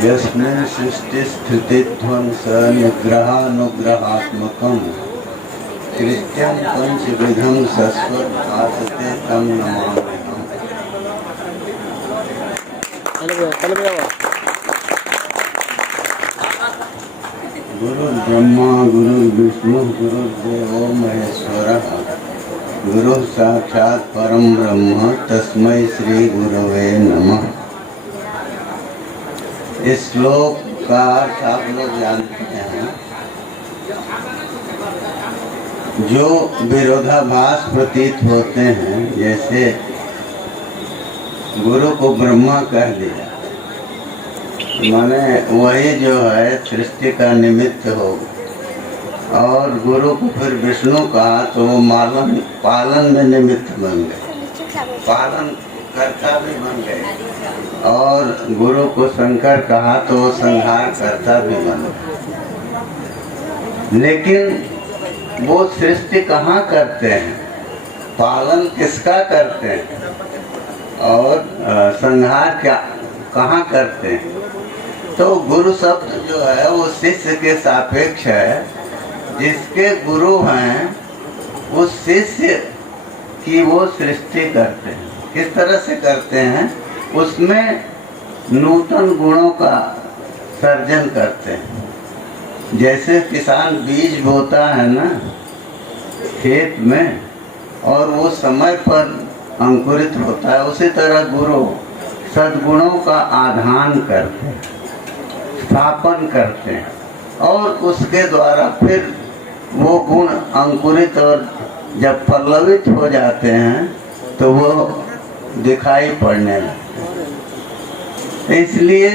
यस्मिन् सृष्टिस्थितिध्वंस निग्रहानुग्रहात्मकं कृत्यं पंचविधं सस्वभासते तं नमाम्यहम्। गुरुर्ब्रह्मा गुरुर्विष्णु गुरुर्देवो महेश्वरः गुरुः साक्षात् परं ब्रह्म तस्मै श्री गुरवे नमः। इस श्लोक का अर्थ आप लोग जानते हैं। जो विरोधाभास प्रतीत होते हैं, जैसे गुरु को ब्रह्मा कह दिया, माने वही जो है सृष्टि का निमित्त हो, और गुरु को फिर विष्णु कहा तो वो पालन में निमित्त बन गए, पालन कर्ता भी बन गए। और गुरु को शंकर कहा तो वो संहार करता भी बन गए। लेकिन वो सृष्टि कहाँ करते हैं, पालन किसका करते हैं, और संहार क्या कहाँ करते हैं? तो गुरु शब्द जो है वो शिष्य के सापेक्ष है। जिसके गुरु हैं उस शिष्य की वो सृष्टि करते हैं। किस तरह से करते हैं? उसमें नूतन गुणों का सर्जन करते हैं। जैसे किसान बीज बोता है ना खेत में, और वो समय पर अंकुरित होता है, उसी तरह गुरु सद्गुणों का आधान करते हैं, स्थापन करते हैं, और उसके द्वारा फिर वो गुण अंकुरित और जब पल्लवित हो जाते हैं तो वो दिखाई पड़ने लगते हैं। इसलिए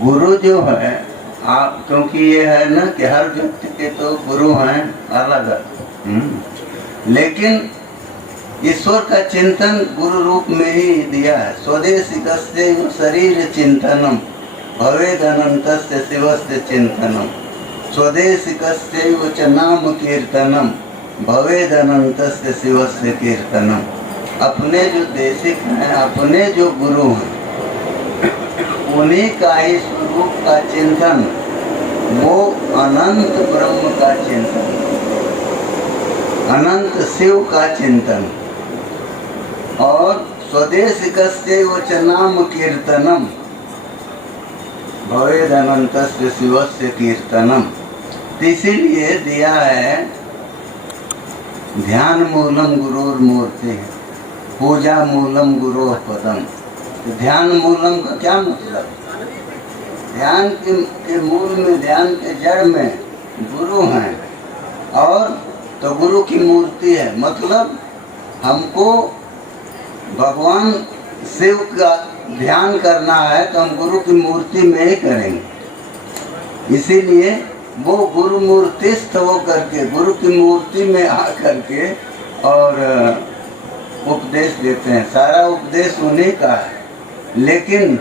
गुरु जो है आप, क्योंकि ये है ना कि हर व्यक्ति के तो गुरु हैं अलग अलग, लेकिन ईश्वर का चिंतन गुरु रूप में ही दिया है। स्वदेशिकस्य शरीर चिंतनम भवेद अनंतस्य शिवस्य चिंतनम स्वदेशिकस्यैव च नाम कीर्तनम भवेद अनंतस्य शिवस्य कीर्तनम। अपने जो देशिक हैं, अपने जो गुरु हैं, उन्हीं का ही स्वरूप का चिंतन, वो अनंत ब्रह्म का चिंतन, अनंत शिव का चिंतन, और स्वदेशिकस्यैव च नाम कीर्तनम भवेद अनंतस्य शिवस्य कीर्तनम। इसीलिए दिया है ध्यान मूलम गुरुर मूर्ति पूजा मूलम गुरु पदम। ध्यान मूलम का क्या मतलब? ध्यान के मूल में, ध्यान के जड़ में गुरु हैं, और तो गुरु की मूर्ति है। मतलब हमको भगवान शिव का ध्यान करना है तो हम गुरु की मूर्ति में ही करेंगे। इसीलिए वो गुरु मूर्तिस्थ हो करके, गुरु की मूर्ति में आ करके और उपदेश देते हैं। सारा उपदेश उन्हीं का है, लेकिन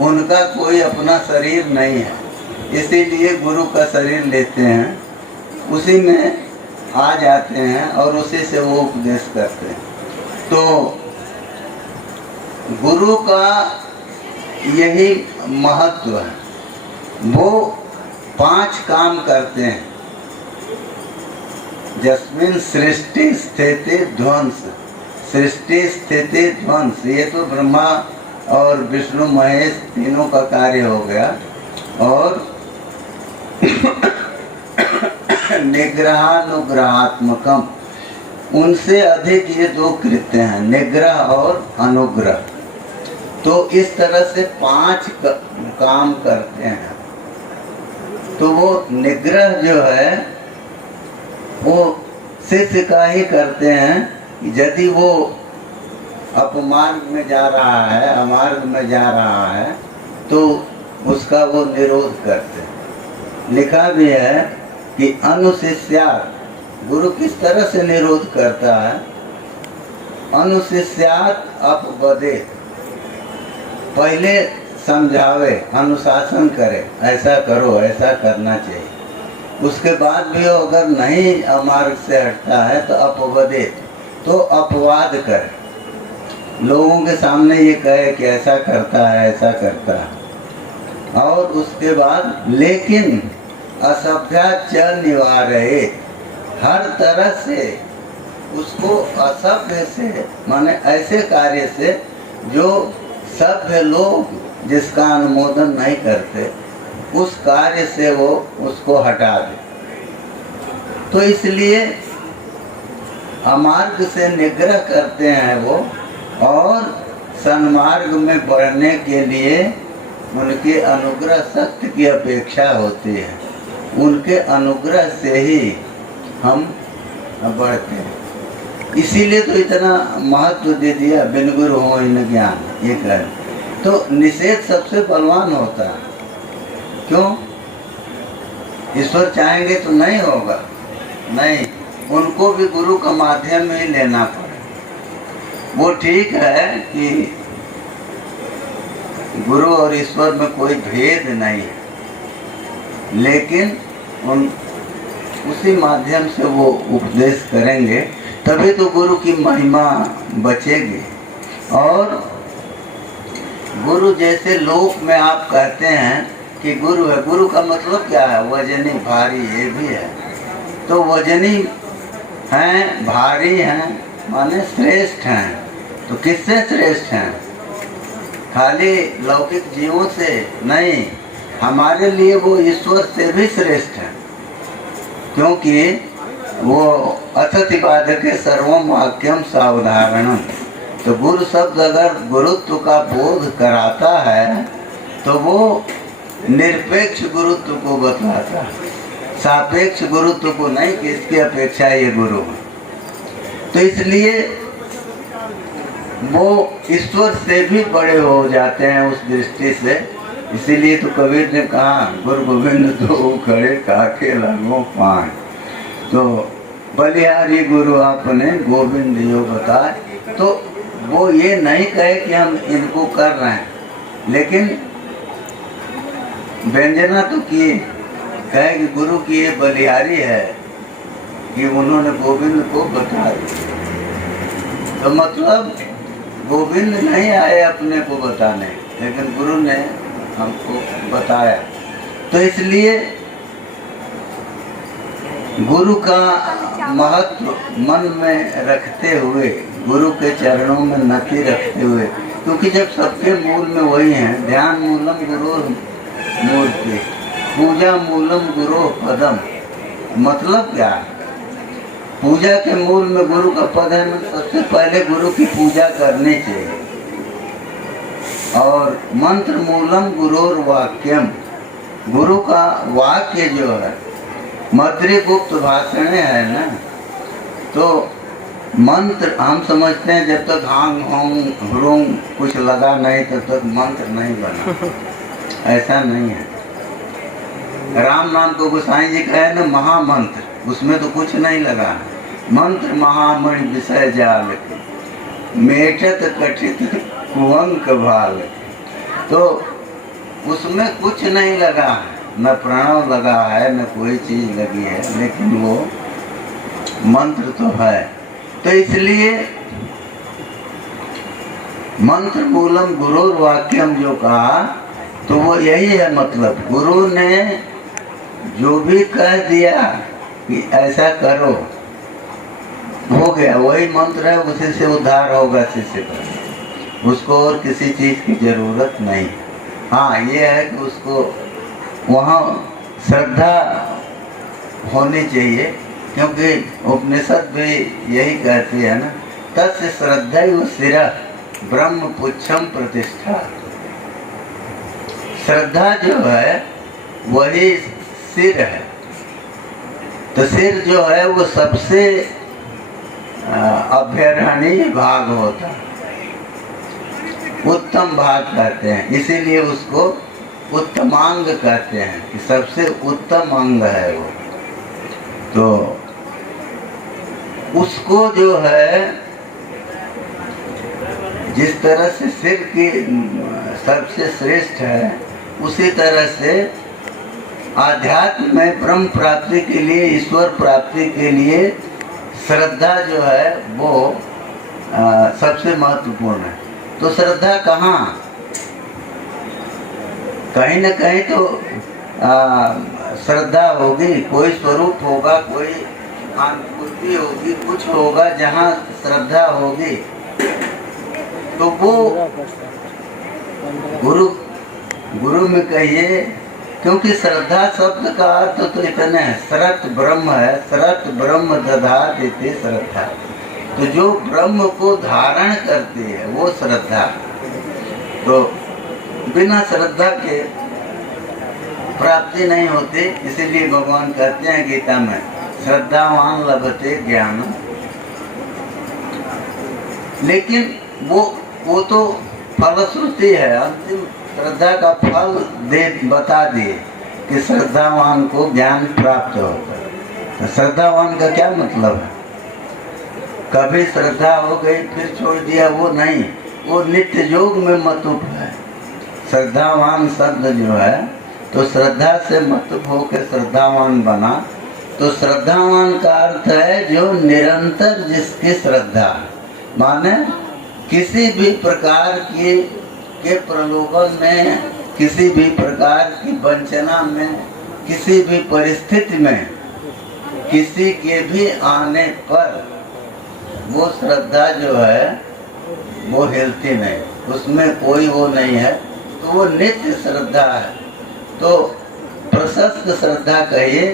उनका कोई अपना शरीर नहीं है। इसीलिए गुरु का शरीर लेते हैं, उसी में आ जाते हैं और उसी से वो उपदेश करते हैं। तो गुरु का यही महत्व है। वो 5 काम करते हैं। जस्मिन सृष्टि स्थिति ध्वंस, सृष्टि स्थिति ध्वंस, ये तो ब्रह्मा और विष्णु महेश तीनों का कार्य हो गया। और निग्रहानुग्रहात्मकम, उनसे अधिक ये 2 कृत्य हैं, निग्रह और अनुग्रह। तो इस तरह से 5 काम करते हैं। तो वो निग्रह जो है वो शिष्य का ही करते हैं। यदि वो अपमार्ग में जा रहा है, अमार्ग में जा रहा है, तो उसका वो निरोध करते हैं। लिखा भी है कि अनुशिष्यात्, गुरु किस तरह से निरोध करता है? अनुशिष्यात् अपवदेत्, पहले समझावे, अनुशासन करे, ऐसा करो, ऐसा करना चाहिए। उसके बाद भी वो अगर नहीं अमार्ग से हटता है तो अपवदेत्, तो अपवाद करे। लोगों के सामने ये कहे कि ऐसा करता है, ऐसा करता है, और उसके बाद लेकिन असभ्याच निवारये, हर तरह से उसको असभ्य से, माने ऐसे कार्य से जो सभ्य लोग जिसका अनुमोदन नहीं करते, उस कार्य से वो उसको हटा दे। तो इसलिए अमार्ग से निग्रह करते हैं वो, और सन्मार्ग में बढ़ने के लिए उनके अनुग्रह शक्ति की अपेक्षा होती है। उनके अनुग्रह से ही हम बढ़ते हैं। इसीलिए तो इतना महत्व दे दिया, बिन गुरु हो इन ज्ञान, ये कह। तो निषेध सबसे बलवान होता है। क्यों? ईश्वर चाहेंगे तो नहीं होगा, नहीं, उनको भी गुरु का माध्यम ही लेना पड़े। वो ठीक है कि गुरु और ईश्वर में कोई भेद नहीं है, लेकिन उसी माध्यम से वो उपदेश करेंगे, तभी तो गुरु की महिमा बचेगी। और गुरु जैसे लोक में आप कहते हैं कि गुरु है, गुरु का मतलब क्या है? वजनी, भारी, ये भी है। तो वजनी हैं, भारी हैं, माने श्रेष्ठ हैं। तो किससे श्रेष्ठ हैं? खाली लौकिक जीवों से नहीं, हमारे लिए वो ईश्वर से भी श्रेष्ठ है। क्योंकि वो अथति बाधके सर्वम वाक्यम सावधारणम। तो गुरु शब्द अगर गुरुत्व का बोध कराता है तो वो निरपेक्ष गुरुत्व को बतलाता है, सापेक्ष गुरुत्व को नहीं कि इसकी अपेक्षा ये गुरु है। तो इसलिए वो ईश्वर से भी बड़े हो जाते हैं उस दृष्टि से। इसीलिए तो कबीर ने कहा, गुरु गोविंद तो खड़े काके लगो पाए। तो बलिहारी गुरु आपने गोविंद यो बताए। तो वो ये नहीं कहे कि हम इनको कर रहे हैं, लेकिन व्यंजना तो किए, कहे कि गुरु की ये बलिहारी है कि उन्होंने गोविंद को बता दिया। तो मतलब गोविंद नहीं आए अपने को बताने, लेकिन गुरु ने हमको बताया। तो इसलिए गुरु का महत्व मन में रखते हुए, गुरु के चरणों में नति रखते हुए, क्योंकि जब सबके मूल में वही है, ध्यान मूलम गुरु मूर्ति, पूजा मूलम गुरु पदम। मतलब क्या है? पूजा के मूल में गुरु का पद है, तो सबसे पहले गुरु की पूजा करनी चाहिए। और मंत्र मूलम गुरुर वाक्यम, गुरु का वाक्य जो है, मद्री गुप्त भाषण है ना। तो मंत्र हम समझते हैं जब तक हांग होंग ह्रूंग कुछ लगा नहीं तब तक मंत्र नहीं बना। ऐसा नहीं है। राम नाम को गोसाई जी कहे ना महामंत्र, उसमें तो कुछ नहीं लगा। मंत्र महामणि विषय जाल, मेटत कठित कुअंक भाल। तो उसमें कुछ नहीं लगा है, न प्रणव लगा है, न कोई चीज लगी है, लेकिन वो मंत्र तो है। तो इसलिए मंत्र मूलम गुरुर वाक्यम जो कहा, तो वो यही है। मतलब गुरु ने जो भी कह दिया कि ऐसा करो, हो गया, वही मंत्र है, उसी से उद्धार होगा शिष्य का। उसको और किसी चीज की जरूरत नहीं। हाँ, ये है कि उसको वहाँ श्रद्धा होनी चाहिए, क्योंकि उपनिषद भी यही कहती है ना, तस्य श्रद्धैव शिरः ब्रह्म पुच्छम प्रतिष्ठा। श्रद्धा जो है वही सिर है। तो सिर जो है वो सबसे अभ्यरणीय भाग होता है, उत्तम भाग कहते हैं। इसीलिए उसको उत्तमांग कहते हैं कि सबसे उत्तम अंग है वो। तो उसको जो है, जिस तरह से सिर की सबसे श्रेष्ठ है, उसी तरह से आध्यात्म में ब्रह्म प्राप्ति के लिए, ईश्वर प्राप्ति के लिए श्रद्धा जो है वो सबसे महत्वपूर्ण है। तो श्रद्धा कहाँ? कहीं न कहीं तो श्रद्धा होगी, कोई स्वरूप होगा, कोई अनुभूति होगी, कुछ होगा जहाँ श्रद्धा होगी। तो वो गुरु में कहिए, क्योंकि श्रद्धा शब्द का अर्थ तो इतने है, श्रत ब्रह्म है, श्रत ब्रह्म दधात इति श्रद्धा। तो जो ब्रह्म को धारण करती है वो श्रद्धा। तो बिना श्रद्धा के प्राप्ति नहीं होती, इसीलिए भगवान कहते हैं गीता में, श्रद्धावान लभते ज्ञान। लेकिन वो तो फलश्रुति है, अंतिम श्रद्धा का फल बता दिए कि श्रद्धावान को ज्ञान प्राप्त होता है। तो श्रद्धावान का क्या मतलब है? कभी श्रद्धा हो गई फिर छोड़ दिया, वो नहीं, वो नित्य योग में मतुप है। श्रद्धावान शब्द जो है, तो श्रद्धा से मतुप होकर श्रद्धावान बना। तो श्रद्धावान का अर्थ है जो निरंतर जिसकी श्रद्धा, माने किसी भी प्रकार के प्रलोभन में, किसी भी प्रकार की वंचना में, किसी भी परिस्थिति में, किसी के भी आने पर वो श्रद्धा जो है वो हिलती नहीं, उसमें कोई वो नहीं है, तो वो नित्य श्रद्धा है। तो प्रशस्त श्रद्धा कहिए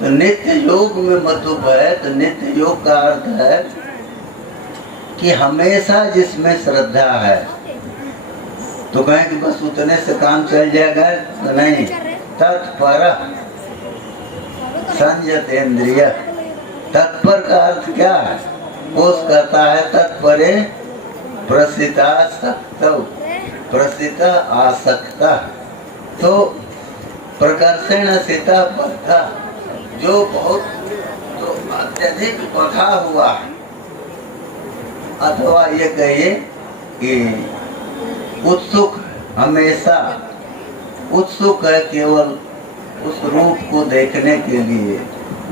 तो नित्य योग में मतुप है। तो नित्य योग का अर्थ है कि हमेशा जिसमें श्रद्धा है। तो कहें कि बस उतने से काम चल जाएगा, तो नहीं, तत्पर संयतेन्द्रिय। तत्पर का अर्थ क्या है? कोश कहता है तत्परे प्रसिता सक्त, प्रसित आसक्त। तो प्रकर्षण सिता बद्धा, जो बहुत तो अत्यधिक बधा हुआ है, अथवा ये कहिए कि उत्सुक, हमेशा उत्सुक है केवल उस रूप को देखने के लिए,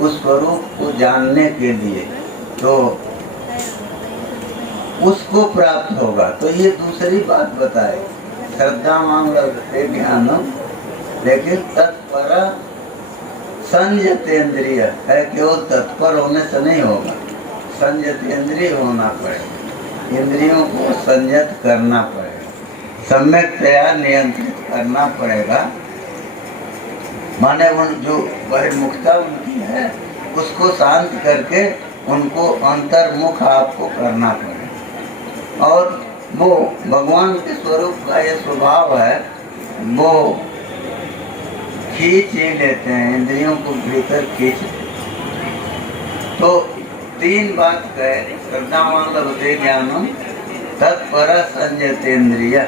उस स्वरूप को जानने के लिए, तो उसको प्राप्त होगा। तो ये दूसरी बात बताए, श्रद्धा मांग लगते ज्ञानम, लेकिन तत्पर संयतेन्द्रिय है, केवल तत्पर होने से नहीं होगा, संयतेन्द्रिय होना पड़ेगा, इंद्रियों को संयत करना पड़ेगा, सम्यकतया नियंत्रित करना पड़ेगा। माने उन जो बहिर्मुखता उनकी है उसको शांत करके उनको अंतर्मुख आपको करना पड़ेगा। और वो भगवान के स्वरूप का ये स्वभाव है, वो खींच ही लेते हैं, इंद्रियों को भीतर खींच। तो तीन बात कहे, श्रद्धावान लभते ज्ञानम, तत्पर संयतेन्द्रिय।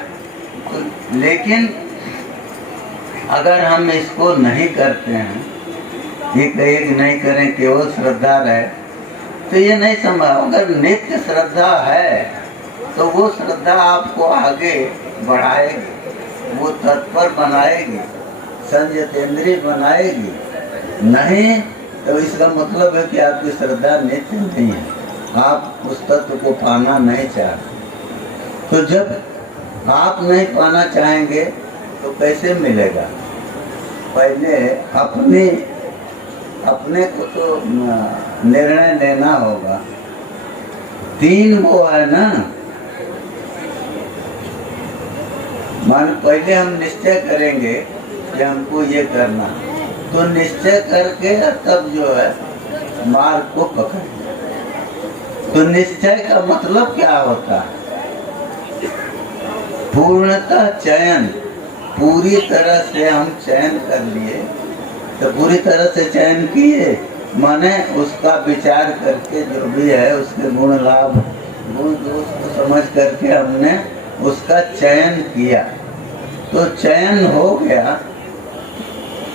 तो लेकिन अगर हम इसको नहीं करते हैं, ये कहे कि नहीं करें, केवल श्रद्धा रहे, तो ये नहीं संभव। अगर नित्य श्रद्धा है तो वो श्रद्धा आपको आगे बढ़ाएगी, वो तत्पर बनाएगी, संयतेन्द्रिय बनाएगी। नहीं तो इसका मतलब है कि आपकी श्रद्धा नित्य नहीं है, आप उस तत्व को पाना नहीं चाहते। तो जब आप नहीं पाना चाहेंगे तो कैसे मिलेगा? पहले अपने को तो निर्णय लेना होगा। तीन वो है ना, मान पहले हम निश्चय करेंगे कि हमको ये करना, तो निश्चय करके तब जो है मार्ग को पकड़। तो निश्चय का मतलब क्या होता है? पूर्णतः चयन, पूरी तरह से हम चयन कर लिए। तो पूरी तरह से चयन किए माने उसका विचार करके जो भी है उसके गुण लाभ गुण दोष को समझ करके हमने उसका चयन किया। तो चयन हो गया,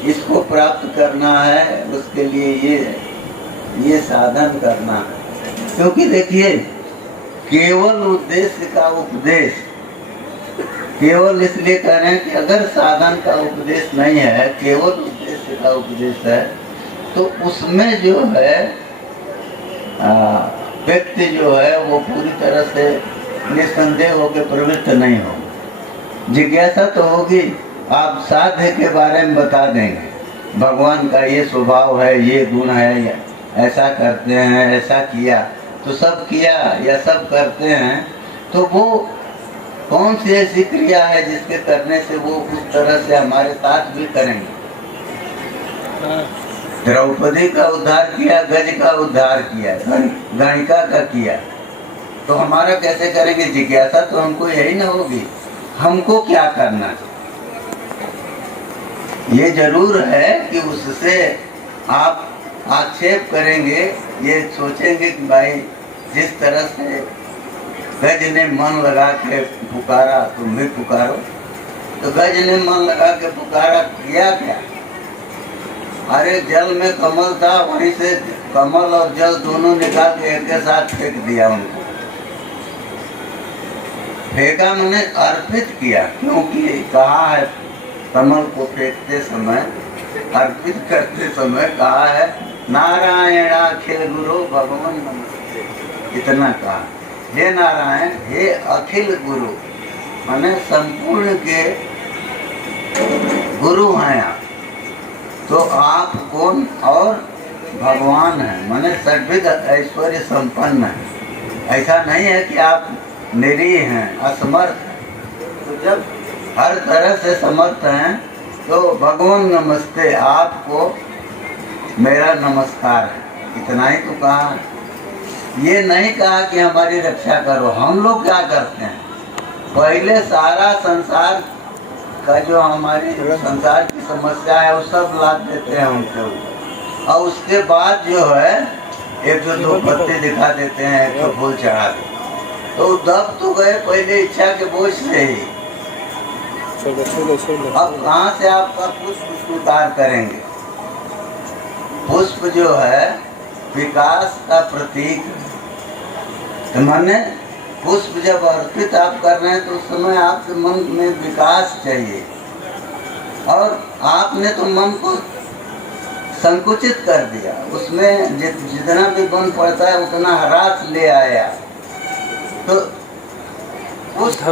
इसको प्राप्त करना है, उसके लिए ये साधन करना है। क्योंकि देखिए, केवल उद्देश्य का उपदेश, केवल इसलिए कह रहे हैं कि अगर साधन का उपदेश नहीं है, केवल उद्देश्य का उपदेश है, तो उसमें जो है व्यक्ति जो है वो पूरी तरह से निस्संदेह होकर प्रवृत्त नहीं हो। जिज्ञासा तो होगी, आप साध्य के बारे में बता देंगे, भगवान का ये स्वभाव है, ये गुण है, ऐसा करते हैं, ऐसा किया तो सब किया या सब करते हैं, तो वो कौन सी ऐसी क्रिया है जिसके करने से वो उस तरह से हमारे साथ भी करेंगे। द्रौपदी का उद्धार किया, गज का उद्धार किया, गणिका का किया, तो हमारा कैसे करेंगे। जिज्ञासा तो हमको यही ना होगी, हमको क्या करना। ये जरूर है कि उससे आप आक्षेप करेंगे, ये सोचेंगे कि भाई जिस तरह से गज ने मन लगा के पुकारा तुम भी पुकारो, तो गज ने मन लगा के पुकारा, किया क्या। अरे जल में कमल था, वहीं से कमल और जल दोनों निकाल के एक के साथ फेंक दिया उनको। फेंका मैंने अर्पित किया, क्योंकि कहा है कमल को फेंकते समय, अर्पित करते समय कहा है नारायण अखिल गुरु भगवान नमस्ते, इतना कहा। हे नारायण, हे अखिल गुरु, माने संपूर्ण के गुरु हैं आप, तो आप कौन और भगवान हैं, माने सर्वविध ऐश्वर्य संपन्न है। ऐसा नहीं है कि आप निरीह हैं, असमर्थ हैं। तो जब हर तरह से समर्थ हैं तो भगवान नमस्ते, आपको मेरा नमस्कार है, इतना ही तो कहा। ये नहीं कहा कि हमारी रक्षा करो। हम लोग क्या करते हैं, पहले सारा संसार का जो हमारी संसार की समस्या है वो सब लाद देते हैं उनके ऊपर, और उसके बाद जो है एक दो पत्ते दिखा देते हैं, एक तो फूल चढ़ा देते, तो दब तो गए पहले इच्छा के बोझ से ही। अब कहाँ से आपका पुष्प स्वीकार करेंगे। पुष्प जो है विकास का प्रतीक, तो माने पुष्प जब अर्पित आप कर रहे हैं तो उस समय आपके मन में विकास चाहिए, और आपने तो मन को संकुचित कर दिया, उसमें जितना भी बन पड़ता है उतना ह्रास ले आया, तो उस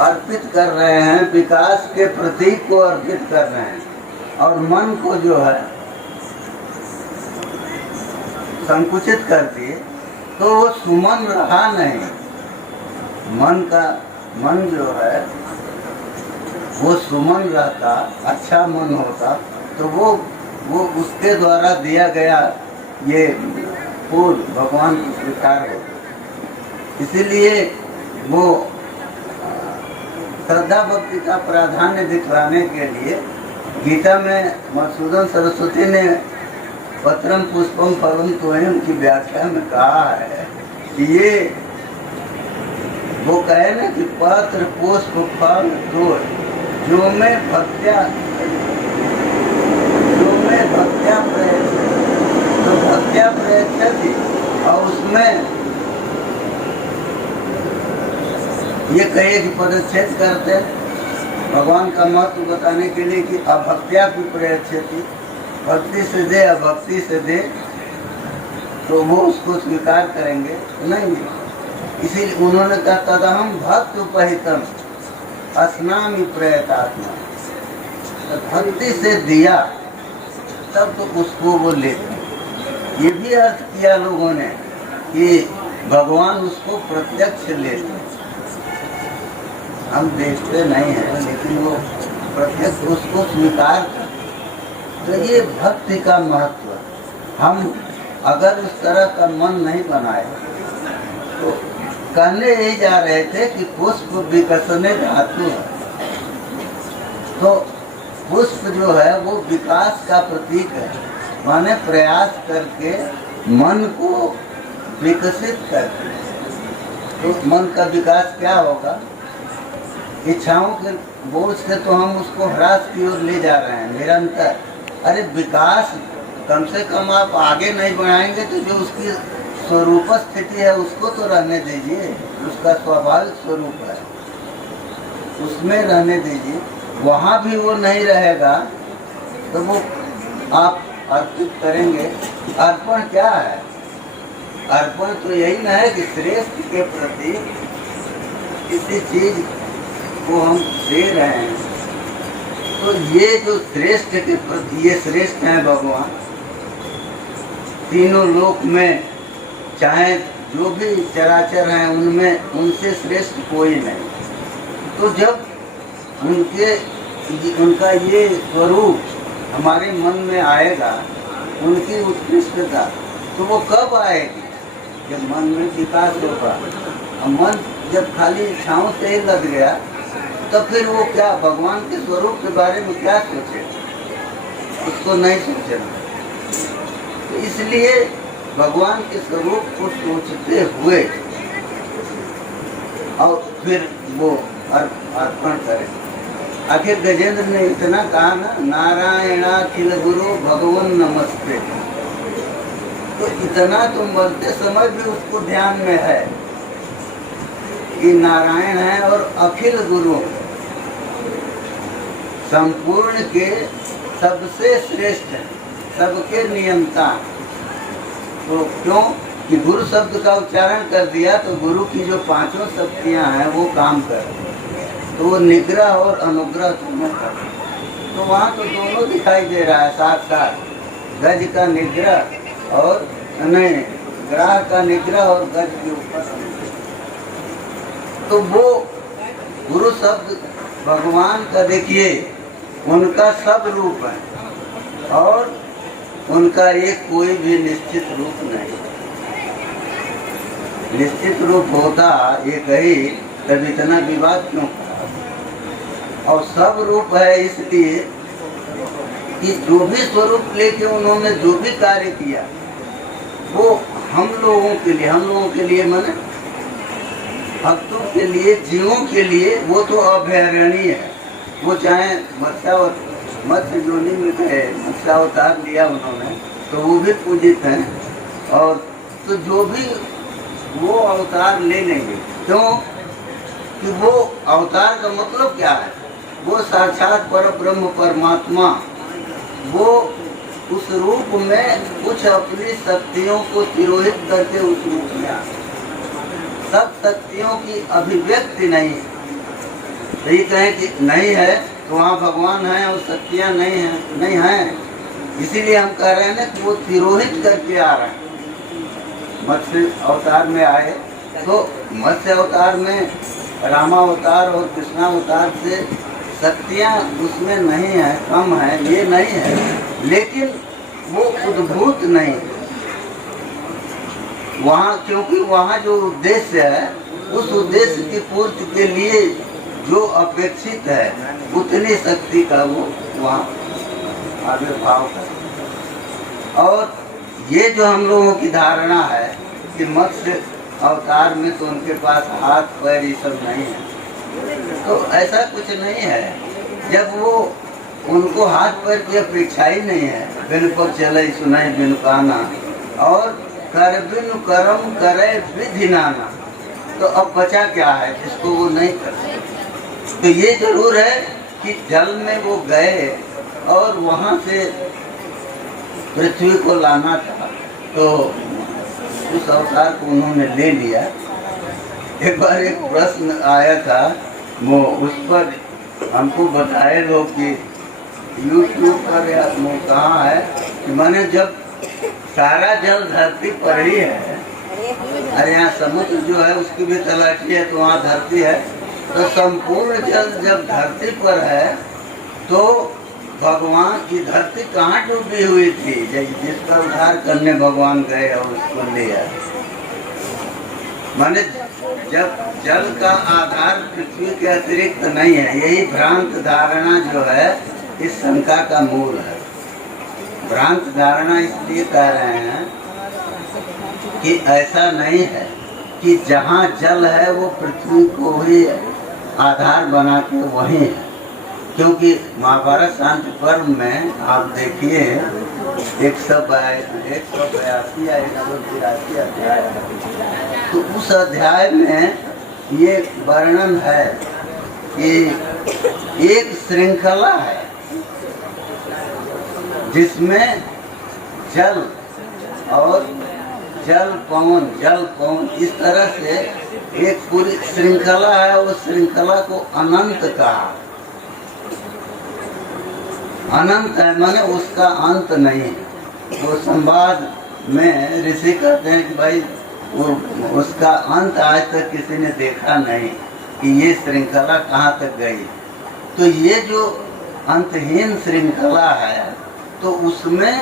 अर्पित कर रहे हैं, विकास के प्रतीक को अर्पित कर रहे हैं, और मन को जो है संकुचित कर दिए, तो वो सुमन रहा नहीं। मन जो है वो सुमन रहता, अच्छा मन होता, तो वो उसके द्वारा दिया गया ये फूल भगवान को स्वीकार होता। इसीलिए वो श्रद्धा भक्ति का प्राधान्य दिखलाने के लिए गीता में मधुसूदन सरस्वती ने पत्रम पुष्पम फलम तोयम की व्याख्या में कहा है कि ये वो कहे ना कि पत्र पुष्प फल तोय जो में भक्त्या प्रयत्न थी, और उसमें ये कहे कि परिच्छेद करते भगवान का महत्व बताने के लिए कि अभक्त्या की प्रयत्न थी, भक्ति से दे अभक्ति से दे तो वो उसको स्वीकार करेंगे नहीं। इसीलिए उन्होंने कहा तदहम भक्त उपहितम अस्नामि प्रयतात्मा, भक्ति से दिया तब तो उसको वो लेते। ये भी अर्थ किया लोगों ने कि भगवान उसको प्रत्यक्ष लेते, हम देखते नहीं हैं लेकिन वो प्रत्यक्ष उसको स्वीकार करते। तो ये भक्ति का महत्व। हम अगर उस तरह का मन नहीं बनाए तो कहने यही जा रहे थे कि पुष्प विकसने धातु है, तो पुष्प जो है वो विकास का प्रतीक है, माने प्रयास करके मन को विकसित करके। तो मन का विकास क्या होगा, इच्छाओं के बोझ से तो हम उसको ह्रास की ओर ले जा रहे हैं निरंतर। अरे विकास कम से कम आप आगे नहीं बढ़ाएंगे तो जो उसकी स्वरूप स्थिति है उसको तो रहने दीजिए, उसका स्वाभाविक स्वरूप है उसमें रहने दीजिए। वहाँ भी वो नहीं रहेगा तो वो आप अर्पित करेंगे। अर्पण क्या है, अर्पण तो यही ना है कि श्रेष्ठ के प्रति किसी चीज को हम दे रहे हैं। तो ये जो श्रेष्ठ के प्रति, ये श्रेष्ठ हैं भगवान तीनों लोक में, चाहे जो भी चराचर हैं उनमें उनसे श्रेष्ठ कोई नहीं। तो जब उनका ये स्वरूप हमारे मन में आएगा, उनकी उत्कृष्टता, तो वो कब आएगी? जब मन में विकास होगा। मन जब खाली इच्छाओं से ही लग गया तो फिर वो क्या भगवान के स्वरूप के बारे में क्या सोचे? उसको नहीं सोचेगा। तो इसलिए भगवान के स्वरूप को सोचते हुए और फिर वो अर्पण करें। आखिर गजेंद्र ने इतना कहा ना, नारायणाखिल गुरु भगवान नमस्ते। तो इतना तो मरते समय भी उसको ध्यान में है कि नारायण है और अखिल गुरु, संपूर्ण के सबसे श्रेष्ठ है, सबके नियंता। तो क्यों कि गुरु शब्द का उच्चारण कर दिया तो गुरु की जो पांचों शक्तियां हैं वो काम कर, तो वो निग्रह और अनुग्रह दोनों कर। तो वहाँ तो दोनों दिखाई दे रहा है साथ साथ, गज का निग्रह और नहीं, ग्रह का निग्रह और गज के ऊपर। तो वो गुरु शब्द भगवान का देखिए, उनका सब रूप है और उनका एक कोई भी निश्चित रूप नहीं। निश्चित रूप होता एक ही, तब इतना विवाद क्यों? और सब रूप है इसलिए कि जो भी स्वरूप लेके उन्होंने जो भी कार्य किया वो हम लोगों के लिए माने भक्तों के लिए, जीवों के लिए वो तो अभयारण्य है। वो चाहे मत्स्य योनि में गए, मत्स्यावतार लिया उन्होंने, तो वो भी पूजित हैं। और तो जो भी वो अवतार ले लेंगे, क्यों कि वो अवतार का मतलब क्या है? वो साक्षात परब्रह्म परमात्मा, वो उस रूप में कुछ अपनी शक्तियों को तिरोहित करके उस रूप में आ, सब शक्तियों की अभिव्यक्ति नहीं है। यही कहें कि नहीं है तो वहाँ भगवान है और शक्तियाँ नहीं हैं। इसीलिए हम कह रहे हैं ना कि वो तिरोहित करके आ रहे हैं। मत्स्य अवतार में आए तो मत्स्य अवतार में रामावतार और कृष्णावतार से शक्तियाँ उसमें नहीं है, कम है, ये नहीं है, लेकिन वो उद्भूत नहीं वहाँ, क्योंकि वहाँ जो उद्देश्य है उस उद्देश्य की पूर्ति के लिए जो अपेक्षित है उतनी शक्ति का वो वहाँ आविर्भाव है। और ये जो हम लोगों की धारणा है कि मत्स्य अवतार में तो उनके पास हाथ पैर ये सब नहीं है, तो ऐसा कुछ नहीं है। जब वो उनको हाथ पैर की अपेक्षा ही नहीं है, बिन पर चले सुनाई बिन काना और कर बिन करम करे विधि नाना, तो अब बचा क्या है जिसको वो नहीं कर सकते। तो ये जरूर है कि जल में वो गए और वहाँ से पृथ्वी को लाना था, तो उस अवतार को उन्होंने ले लिया। एक बार एक प्रश्न आया था, वो उस पर हमको बताए लोग कि YouTube पर या वो कहाँ है कि मैंने जब सारा जल धरती पर ही है, अरे यहाँ समुद्र जो है उसकी भी तलाशी है तो वहाँ धरती है, तो संपूर्ण जल जब धरती पर है तो भगवान की धरती कहाँ डूबी हुई थी जिसका उद्धार करने भगवान गए और उसको लिया। माने जब जल का आधार पृथ्वी के अतिरिक्त नहीं है, यही भ्रांत धारणा जो है इस शंका का मूल है। भ्रांत धारणा इसलिए कह रहे हैं कि ऐसा नहीं है कि जहाँ जल है वो पृथ्वी को ही आधार बना के वही है, क्योंकि महाभारत शांति पर्व में आप देखिए 182 या 183 अध्याय, तो उस अध्याय में ये वर्णन है कि एक श्रृंखला है जिसमें जल और जल पवन, इस तरह से एक पूरी श्रृंखला है। उस श्रृंखला को अनंत कहा। अनंत है माने उसका अंत नहीं है। वो संवाद में ऋषि कहते हैं कि भाई उसका अंत आज तक किसी ने देखा नहीं कि ये श्रृंखला कहाँ तक गई। तो ये जो अंतहीन श्रृंखला है, तो उसमें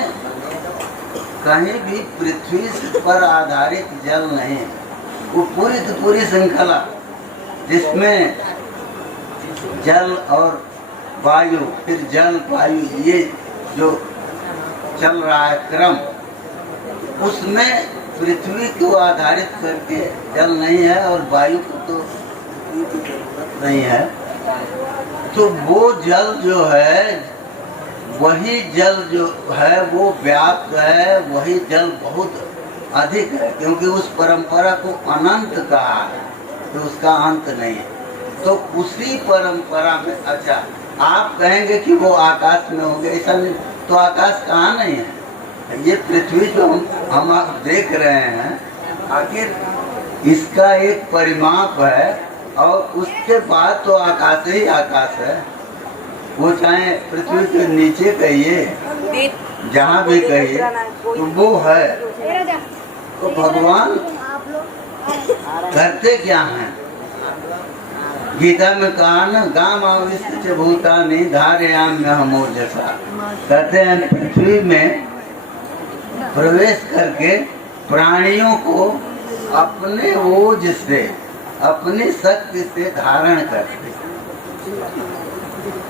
कहीं भी पृथ्वी पर आधारित जल नहीं है। वो पूरी की पूरी श्रृंखला जिसमें जल और वायु, फिर जल वायु, ये जो चल रहा है क्रम, उसमें पृथ्वी को आधारित करके जल नहीं है और वायु को तो नहीं है। तो वो जल जो है, वही जल जो है वो व्याप्त है, वही जल बहुत अधिक है, क्योंकि उस परंपरा को अनंत कहा है, तो उसका अंत नहीं है। तो उसी परंपरा में, अच्छा आप कहेंगे कि वो आकाश में होंगे, ऐसा नहीं। तो आकाश कहाँ नहीं है? ये पृथ्वी जो हम देख रहे हैं, आखिर इसका एक परिमाप है, और उसके बाद तो आकाश ही आकाश है। वो चाहे पृथ्वी के नीचे कहिए, जहाँ भी कहिए, तो वो है। तो भगवान करते क्या हैं? गीता में कहा ना, गाम आविष्ट भूतानि धारयाम्यहमो जैसा। कहते हैं पृथ्वी में प्रवेश करके प्राणियों को अपने ओज से, अपनी शक्ति से धारण करते।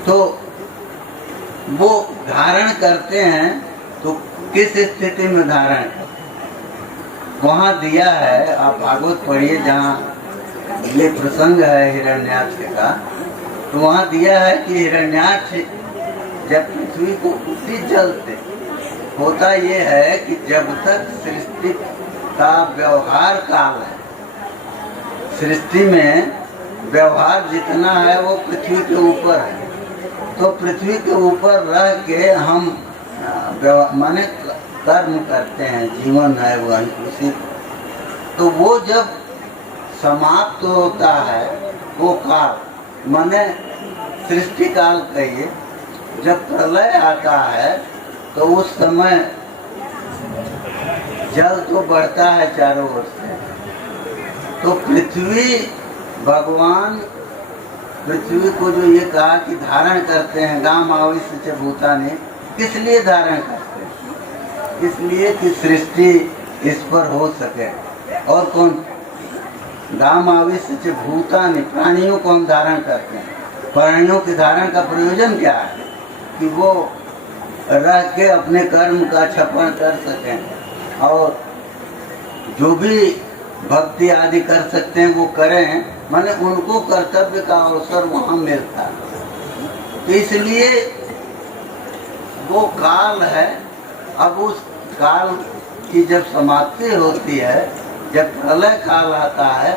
तो वो धारण करते हैं, तो किस स्थिति में धारण करते? वहाँ दिया है, आप भागवत पढ़िए जहाँ ये प्रसंग है हिरण्याक्ष का। तो वहाँ दिया है कि हिरण्याक्ष जब पृथ्वी को उसी जल से, होता ये है कि जब तक सृष्टि का व्यवहार काल है, सृष्टि में व्यवहार जितना है वो पृथ्वी के ऊपर है। तो पृथ्वी के ऊपर रह के हम माने कर्म करते हैं, जीवन है वही उसी। तो वो जब समाप्त होता है, वो काल माने सृष्टि काल कहिए, जब प्रलय आता है, तो उस समय जल तो बढ़ता है चारों ओर से। तो पृथ्वी, भगवान पृथ्वी को जो ये कहा कि धारण करते हैं, गाम आविष्ट भूतानि, किस लिए धारण करते हैं? इसलिए कि सृष्टि इस पर हो सके। और कौन? गाम आविष्ट भूतानि, प्राणियों को हम धारण करते हैं। प्राणियों के धारण का प्रयोजन क्या है? कि वो रह के अपने कर्म का छपन कर सकें, और जो भी भक्ति आदि कर सकते हैं वो करें, माने उनको कर्तव्य का अवसर वहाँ मिलता है। तो इसलिए वो काल है। अब उस काल की जब समाप्ति होती है, जब प्रलय काल आता है,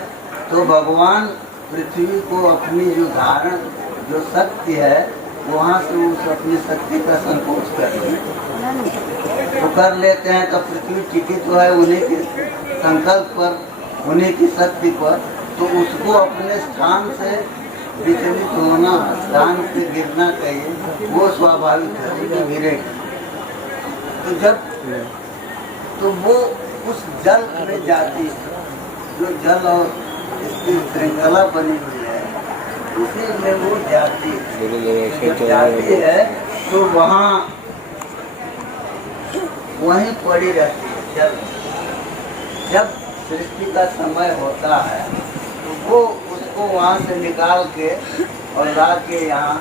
तो भगवान पृथ्वी को अपनी जो धारण, जो शक्ति है, वहाँ से उस अपनी शक्ति का संकोच कर लेते हैं। तो पृथ्वी टिकी तो है उन्हीं के संकल्प पर, उन्हीं की शक्ति पर। तो उसको अपने स्थान से विचलित होना, स्थान से गिरना कहिए, वो स्वाभाविक है, गिरेगा। तो जब तो वो उस जल में जाती है, जो जल और इसकी श्रृंखला बनी हुई है, उसी में वो जाती है। तो वहाँ वहीं पड़ी रहती है। जब सृष्टि का समय होता है, तो वो उसको वहाँ से निकाल के और ला के यहाँ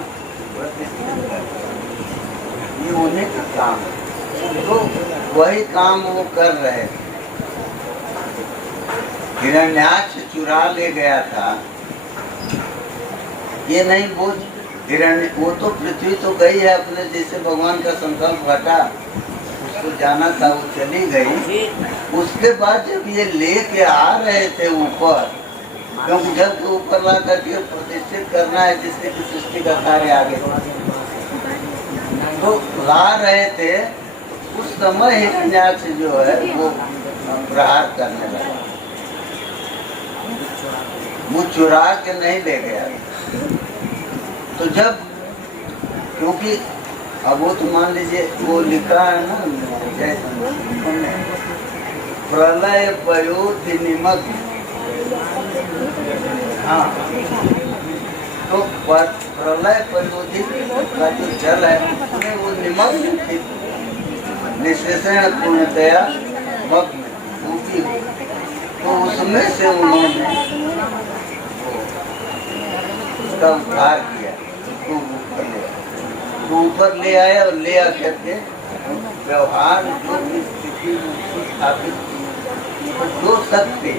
प्रतिष्ठित करते हैं। ये उन्हीं का काम है। तो वही काम वो कर रहे थे। हिरण्याक्ष चुरा ले गया था, ये नहीं, वो तो पृथ्वी तो गई है अपने, जैसे भगवान का संकल्प घटा, उसको जाना था, वो चली गई। उसके बाद जब ये लेके आ रहे थे ऊपर, क्योंकि जल के ऊपर ला करके प्रतिष्ठित करना है जिससे कि सृष्टि का कार्य आगे, तो ला रहे थे। उस समय हिरण्याक्ष जो है वो प्रहार करने लगा। वो चुरा के नहीं ले गया। तो जब, क्योंकि अब वो तो मान लीजिए वो लिखा है ना, प्रलय पयोधि निमग्न। हाँ, तो प्रलय पयोधि का जो जल है उसमें वो निमग्न थी, निशेषण पूर्णतया मग्न डूबी हुई। तो उसमें से उन्होंने उसका उद्धार किया, उसको ऊपर ले आया। तो ऊपर ले आया और ले आकर के व्यवहार जो भी स्थिति स्थापित की, तो जो शक्ति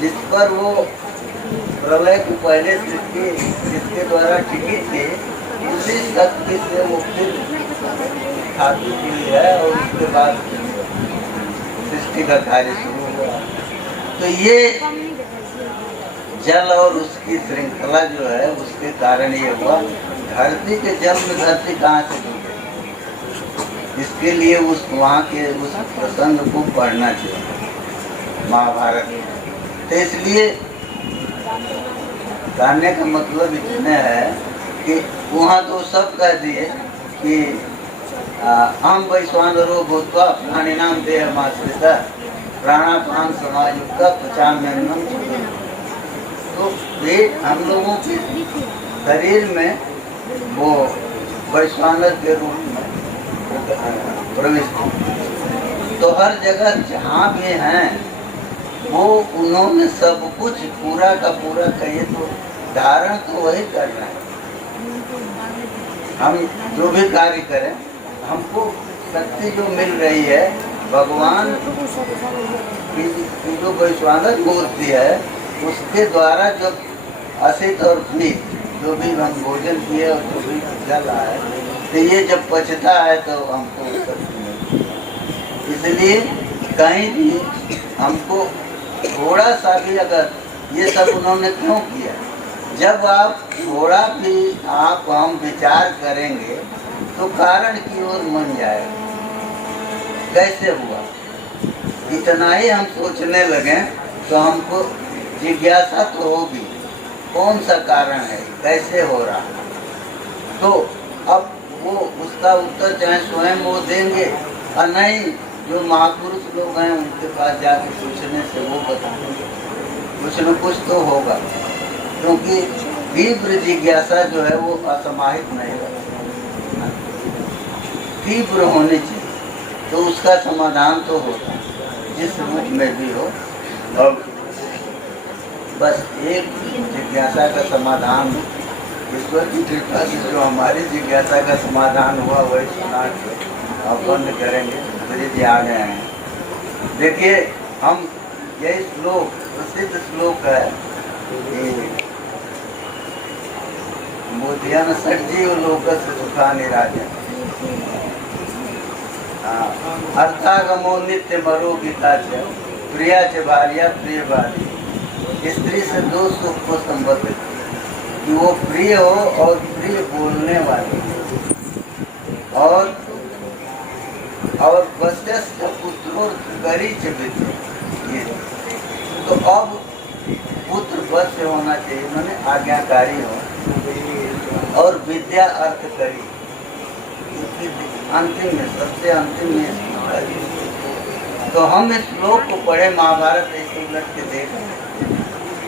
जिस पर वो प्रलय की पहले स्थिति जिसके द्वारा टिकी थी, उसी शक्ति से वो फिर स्थापित हुई है और उसके बाद सृष्टि का कार्य शुरू हुआ। तो ये जल और उसकी श्रृंखला जो है उसके कारण ये हुआ। धरती के जल में धरती कहाँ से जुड़े, इसके लिए उस वहाँ के उस प्रसंग को पढ़ना चाहिए महाभारत में। तो इसलिए कहने का मतलब इतना है कि वहाँ तो सब कह दिए कि हम वैश्वानरो भूत्वा प्राणिनाम देहमाश्रिता प्राणापान समायुक्त पचाम्यन्नम। तो ये हम लोगों के शरीर में वो वैश्वानर के रूप में प्रविष्ट। तो हर जगह जहाँ भी हैं वो उन्होंने सब कुछ पूरा का पूरा कहिए तो धारण तो वही कर रहे हैं। हम जो भी कार्य करें हमको शक्ति जो मिल रही है भगवान की जो वैश्वानर मूर्ति है उसके द्वारा जो असित और पीत जो भी हम भोजन किए और जो भी जल आए, तो ये जब पचता है तो हमको शक्ति मिलती है। इसलिए कहीं भी हमको थोड़ा सा भी अगर ये सब उन्होंने क्यों किया, जब आप थोड़ा भी आप हम विचार करेंगे तो कारण की ओर मन जाएगा। कैसे हुआ, इतना ही हम सोचने लगे तो हमको जिज्ञासा तो होगी कौन सा कारण है, कैसे हो रहा। तो अब वो उसका उत्तर चाहे स्वयं वो देंगे और नहीं जो महापुरुष लोग हैं उनके पास जाके पूछने से वो बताएंगे, कुछ न कुछ तो होगा। क्योंकि तीव्र जिज्ञासा जो है वो असमाहित नहीं रहती, तीव्र होनी चाहिए तो उसका समाधान तो होता जिस रूप में भी हो। और बस एक जिज्ञासा का समाधान ईश्वर की कृपा से जो हमारी जिज्ञासा का समाधान हुआ वही सुना के अब बंद करेंगे। मेरे जी आ गए हैं। देखिए हम यही श्लोक प्रसिद्ध श्लोक है मोदियान सजीव लोक से सुखा निराजन अर्थागमो नित्य मरो गीता च प्रिया च भार्या प्रिय भारी। स्त्री से दो सुख को संबंधित कि वो प्रिय हो और प्रिय बोलने वाली और वस्यस्त पुत्रों करी च। तो अब पुत्र वश्य होना चाहिए, मैंने आज्ञाकारी हो और विद्या अर्थ करी, अंतिम में सबसे अंतिम में। तो हम इस श्लोक को पढ़े महाभारत ऐसे उलट के देख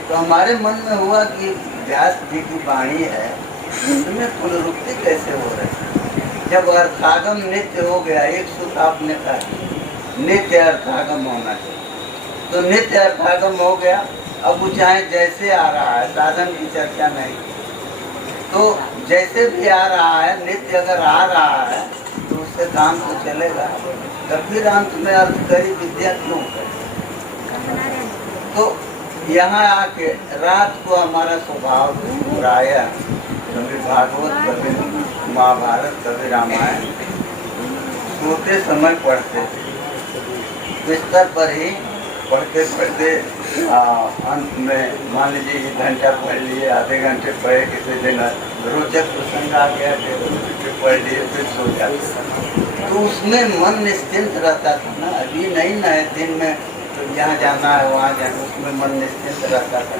तो हमारे मन में हुआ कि व्यास जी की वाणी है उसमें पुनरुक्ति कैसे हो रही है। जब अर्थागम नित्य हो गया, एक सूत्र आपने कहा नित्य अर्थागम होना चाहिए, तो नित्य अर्थागम हो गया। अब वो चाहे जैसे आ रहा है, साधन की चर्चा नहीं, तो जैसे भी आ रहा है नित्य अगर आ रहा है तो उससे काम तो चलेगा। तब फिर अंत में अर्थ करी विद्या क्यों करे। तो यहाँ आके रात को हमारा स्वभाव प्राय कभी भागवत कभी महाभारत कभी रामायण सोते समय पढ़ते थे, बिस्तर पर ही पढ़ते पढ़ते अंत में मान लीजिए 1 घंटा पढ़ लिए, आधे घंटे पढ़े, किसी दिन रोचक प्रसंग आ गया फिर पढ़ लिए, फिर सो जाते। तो उसमें मन निश्चिंत रहता था ना। अभी नहीं ना है, दिन में तो यहाँ जाना है वहाँ जाना, उसमें मन निश्चिंत रहता था।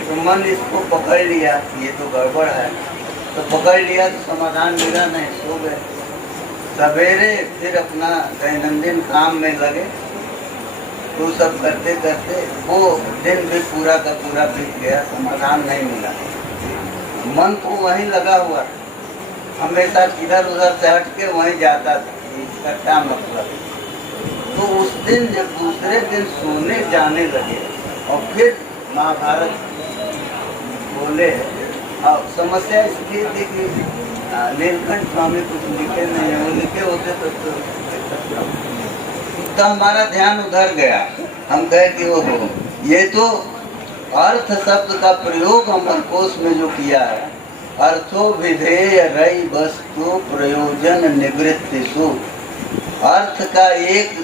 तो मन इसको पकड़ लिया, ये तो गड़बड़ है, तो पकड़ लिया तो समाधान मिला नहीं, सो गए। सवेरे फिर अपना दैनंदिन काम में लगे, तो सब करते करते वो दिन भी पूरा का पूरा बीत गया, समाधान नहीं मिला। मन तो वहीं लगा हुआ, हमेशा इधर उधर से हट के वहीं जाता था। इसका क्या मतलब? तो उस दिन जब दूसरे दिन सोने जाने लगे और फिर महाभारत बोले, और समस्या इसकी थी कि नीलकंठ स्वामी कुछ लिखे नहीं है, वो लिखे होते तो हमारा ध्यान उधर गया। हम कहे कि वो ये तो अर्थ शब्द का प्रयोग अमरकोश में जो किया है, अर्थो विधेय रई वस्तु प्रयोजन निवृत्ति सु, अर्थ का एक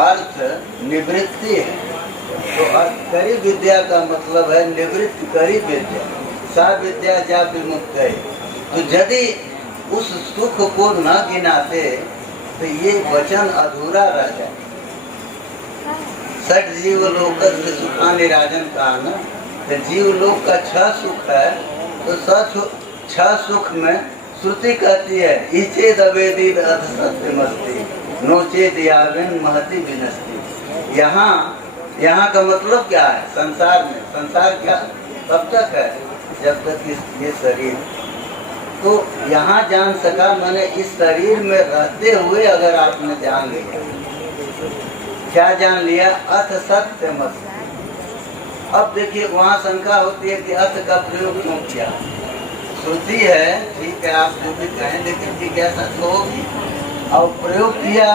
अर्थ निवृत्ति है। तो करी विद्या का मतलब है निवृत्ति करी विद्या, सा विद्या जा विमुक्त है। तो यदि उस सुख को न गिनाते तो ये वचन अधूरा रह जाए। सठ जीव लोक से सुखानि राजन कहा ना, तो जीव लोक का 6 सुख है, तो 6 सुख में श्रुति कहती है इचे दवेदित अथ सत्य मस्ती नोचेत याविन महति विनस्ती। यहाँ का मतलब क्या है? संसार में, संसार क्या कब तक है? जब तक ये शरीर। तो यहाँ जान सका, मैंने इस शरीर में रहते हुए अगर आपने जान लिया, क्या जान लिया? अथ सत्य मस्ती। अब देखिए वहाँ शंका होती है कि अर्थ का प्रयोग क्यों किया? श्रुति है, ठीक है, आप जो भी कहें, लेकिन जिज्ञासा तो होगी। और प्रयोग किया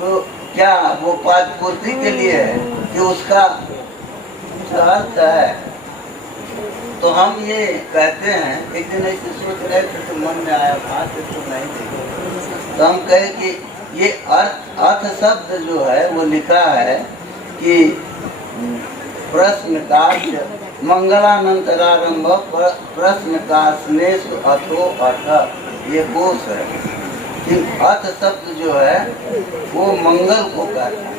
तो क्या वो पाद पूर्ति के लिए है कि उसका अर्थ है? तो हम ये कहते हैं, एक दिन ऐसे सोच रहे थे तो मन में आया, बात तो नहीं देखी, तो हम कहे कि ये अर्थ शब्द जो है वो लिखा है कि प्रश्न का मंगलानंतरारंभ प्रश्न का स्नेश अथो अथ, ये कोश है कि अर्थ शब्द जो है वो मंगल को कहता है।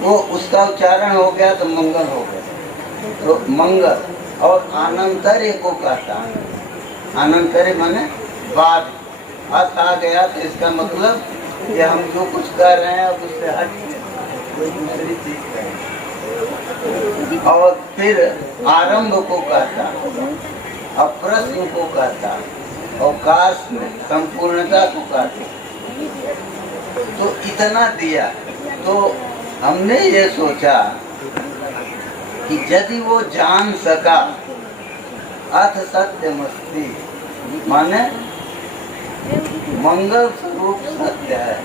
वो उसका उच्चारण हो गया तो मंगल हो गया, तो मंगल। और आनंतर्य को कहता है, आनंतर्य माने बाद। अर्थ आ गया तो इसका मतलब कि हम जो कुछ कर रहे हैं अब उससे हट कोई दूसरी चीज करें। और फिर आरंभ को कहता, और प्रश्न को कहता, और काश में संपूर्णता को कहता। तो इतना दिया, तो हमने ये सोचा कि यदि वो जान सका अर्थ सत्य मस्ती माने मंगल स्वरूप सत्य है।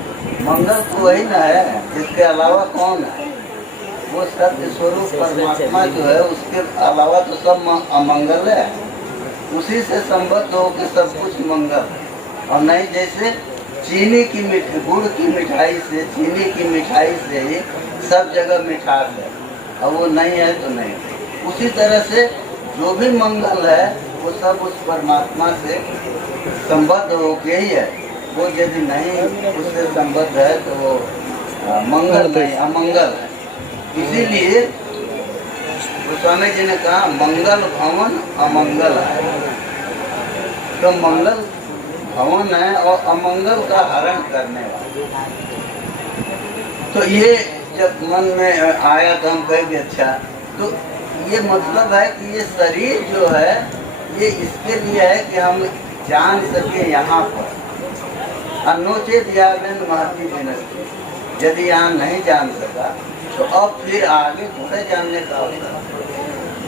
मंगल तो वही न है, इसके अलावा कौन है? वो सत्य स्वरूप परमात्मा जो है, उसके अलावा तो सब अमंगल है। उसी से संबद्ध हो के सब कुछ मंगल है। और नहीं जैसे चीनी की गुड़ की मिठाई से, चीनी की मिठाई से ही सब जगह मिठास है, और वो नहीं है तो नहीं। उसी तरह से जो भी मंगल है वो सब उस परमात्मा से संबद्ध होके ही है। वो यदि नहीं उससे संबद्ध है तो वो मंगल नहीं, अमंगल है। इसीलिए गोस्वामी जी ने कहा मंगल भवन अमंगल है। तो मंगल भवन है और अमंगल का हरण करने वाला। तो ये जब मन में आया तो हम कहेंगे अच्छा, तो ये मतलब है कि ये शरीर जो है ये इसके लिए है कि हम जान सके यहाँ पर। अनुचित याविन महती विनस्ती, यदि यहाँ नहीं जान सका तो अब फिर आगे थोड़े जानने का अवसर।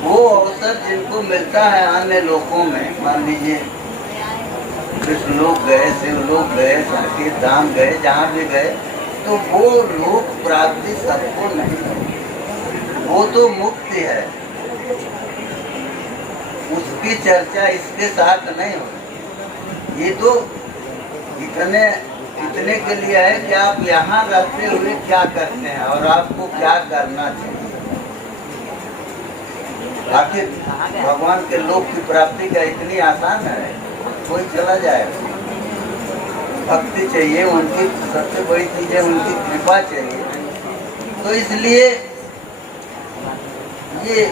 वो अवसर जिनको मिलता है अन्य लोकों में, मान लीजिए कृष्ण लोग गए, शिव लोग गए, साकेत धाम गए, जहाँ भी गए, तो वो लोक प्राप्ति सबको नहीं होती। वो तो मुक्ति है, उसकी चर्चा इसके साथ नहीं होती। ये तो इतने के लिए है कि आप यहाँ रहते हुए क्या करते हैं और आपको क्या करना चाहिए। आखिर भगवान के लोक की प्राप्ति का इतनी आसान है, कोई चला जाए। भक्ति चाहिए, उनकी सबसे बड़ी चीज है उनकी कृपा चाहिए। तो इसलिए ये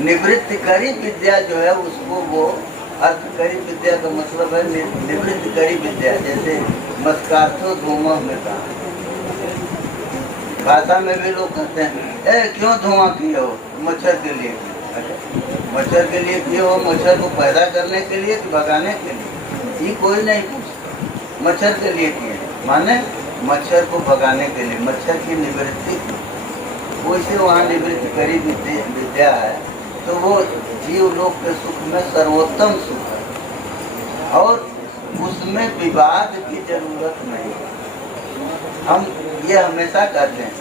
निवृत्तिकारी विद्या जो है उसको वो अर्थकारी विद्या का मतलब है निवृत्तिकारी विद्या। जैसे मस्कार्थो धूमा में कहा, भाषा में भी लोग कहते हैं क्यों धुआं किए हो? मच्छर के लिए। मच्छर के लिए किए हो? मच्छर को पैदा करने के लिए कि भगाने के लिए? ये कोई नहीं पूछता। मच्छर के लिए किए, माने मच्छर को भगाने के लिए, मच्छर की निवृत्ति। वैसे वहाँ निवृत्तिकारी विद्या है, तो वो जीव लोक के सुख में सर्वोत्तम सुख है और उसमें विवाद की जरूरत नहीं। हम ये हमेशा कहते हैं,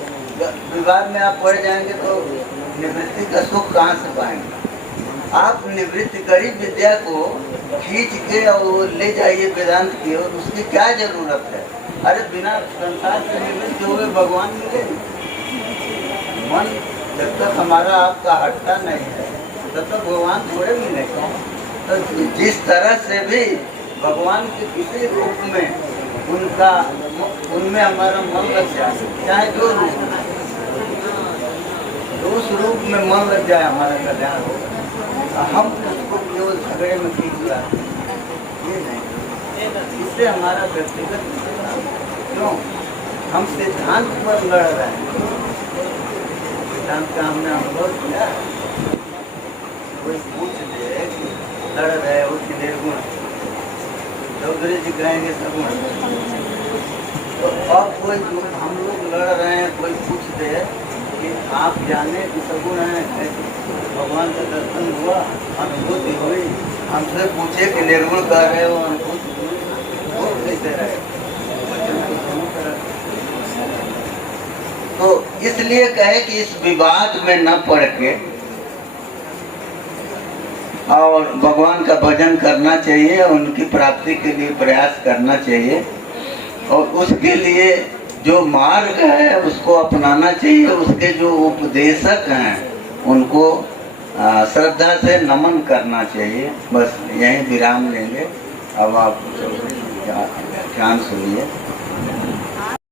विवाद में आप पड़ जाएंगे तो निवृत्ति का सुख कहाँ से पाएंगे? आप निवृत्तिकारी विद्या को खींच के और ले जाइए वेदांत की, और उसकी क्या जरूरत है? अरे बिना संसार से निवृत्त हुए भगवान मिले? मन जब तक हमारा आपका हटता नहीं है तब तक भगवान थोड़े मिलेगा। तो जिस तरह से भी भगवान के किसी रूप में उनमें हमारा मन लग जाए, चाहे जो रूप, तो उस रूप में मन लग जाए, हमारा कल्याण होगा। हम उसको केवल झगड़े में खींच लाते, ये नहीं। इससे हमारा व्यक्तिगत क्यों, हम सिद्धांत पर लड़ रहे हैं। सिद्धांत का हमने अनुभव किया। कोई पूछ दे कि लड़ रहे हो कि निर्गुण, चौधरी जी कहेंगे सगुण। तो अब कोई हम लोग लड़ रहे हैं, कोई पूछ दे कि आप जाने कि सगुण है, भगवान का दर्शन हुआ, अनुभूति हुई, हमसे पूछे कि निर्गुण कह रहे हो, अनुभूति हुई, वो कैसे रहे? तो इसलिए कहे कि इस विवाद में न पड़ के और भगवान का भजन करना चाहिए, उनकी प्राप्ति के लिए प्रयास करना चाहिए, और उसके लिए जो मार्ग है उसको अपनाना चाहिए। उसके जो उपदेशक हैं उनको श्रद्धा से नमन करना चाहिए। बस यहीं विराम लेंगे। अब आप व्याख्यान सुनिए।